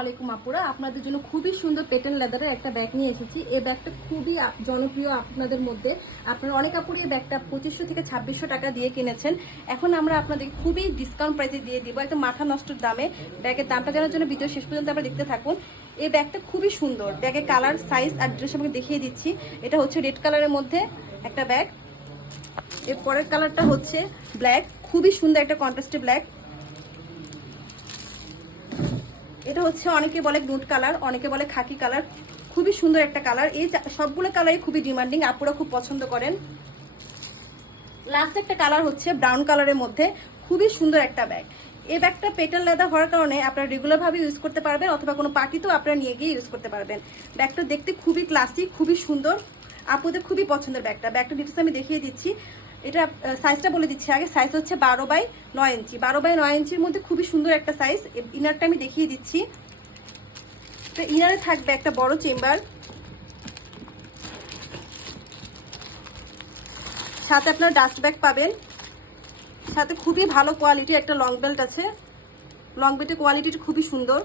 আলাইকুম আপুরা, আপনাদের জন্য খুবই সুন্দর পেটেন লেদারের একটা ব্যাগ নিয়ে এসেছি। এই ব্যাগটা খুবই জনপ্রিয় আপনাদের মধ্যে। আপনারা অনেক আপুরই এই ব্যাগটা 2500 থেকে 2600 টাকা দিয়ে কিনেছেন। এখন আমরা আপনাদের খুবই ডিসকাউন্ট প্রাইসে দিয়ে দিব, একদম মাথা নষ্টের দামে। ব্যাগের দামটা জানার জন্য ভিডিও শেষ পর্যন্ত আপনারা দেখতে থাকুন। এই ব্যাগটা খুবই সুন্দর। ব্যাগের কালার, সাইজ আর ড্রেস আমাকে দেখিয়ে দিচ্ছি। এটা হচ্ছে রেড কালারের মধ্যে একটা ব্যাগ। এর পরের কালারটা হচ্ছে ব্ল্যাক, খুবই সুন্দর একটা কন্ট্রাস্টে ব্ল্যাক। এটা হচ্ছে অনেকে বলে নুড কালার, অনেকে বলে খাকি কালার, খুবই সুন্দর একটা কালার। এই সবগুলো কালারই খুবই ডিমান্ডিং, আপুরা খুব পছন্দ করেন। লাস্ট একটা কালার হচ্ছে ব্রাউন কালারের মধ্যে, খুবই সুন্দর একটা ব্যাগ। এই ব্যাগটা পেটেল লেদার হওয়ার কারণে আপনারা রেগুলারভাবে ইউজ করতে পারবেন, অথবা কোনো পার্টিতেও আপনারা নিয়ে গিয়ে ইউজ করতে পারবেন। ব্যাগটা দেখতে খুবই ক্লাসিক, খুবই সুন্দর, আপুদের খুবই পছন্দের ব্যাগটা। ডিটেলস আমি দেখিয়ে দিচ্ছি। এটা সাইজটা বলে দিচ্ছি আগে। সাইজ হচ্ছে 12/9 ইঞ্চি। 12/9 ইঞ্চির মধ্যে খুবই সুন্দর একটা সাইজ। ইনারটা আমি দেখিয়ে দিচ্ছি। তো ইনারে থাকবে একটা বড় চেম্বার, সাথে আপনার ডাস্ট ব্যাগ পাবেন, সাথে খুবই ভালো কোয়ালিটির একটা লং বেল্ট আছে। লং বেল্টের কোয়ালিটিটা খুবই সুন্দর।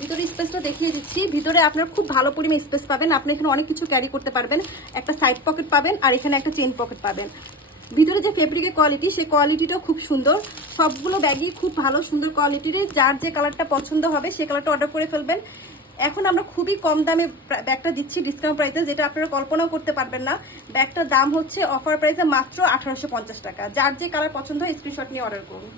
ভিতরে স্পেসটা দেখিয়ে দিচ্ছি। ভিতরে আপনার খুব ভালো পরিমাণ স্পেস পাবেন। আপনি এখানে অনেক কিছু ক্যারি করতে পারবেন। একটা সাইড পকেট পাবেন, আর এখানে একটা চেইন পকেট পাবেন। ভিতরে যে ফেব্রিকের কোয়ালিটি, সেই কোয়ালিটিটাও খুব সুন্দর। সবগুলো ব্যাগই খুব ভালো সুন্দর কোয়ালিটির। যার যে কালারটা পছন্দ হবে সেই কালারটা অর্ডার করে ফেলবেন। এখন আমরা খুবই কম দামে ব্যাগটা দিচ্ছি, ডিসকাউন্ট প্রাইসে, যেটা আপনারা কল্পনাও করতে পারবেন না। ব্যাগটার দাম হচ্ছে অফার প্রাইসে মাত্র 1850 টাকা। যার যে কালার পছন্দ হয় স্ক্রিনশট নিয়ে অর্ডার করুন।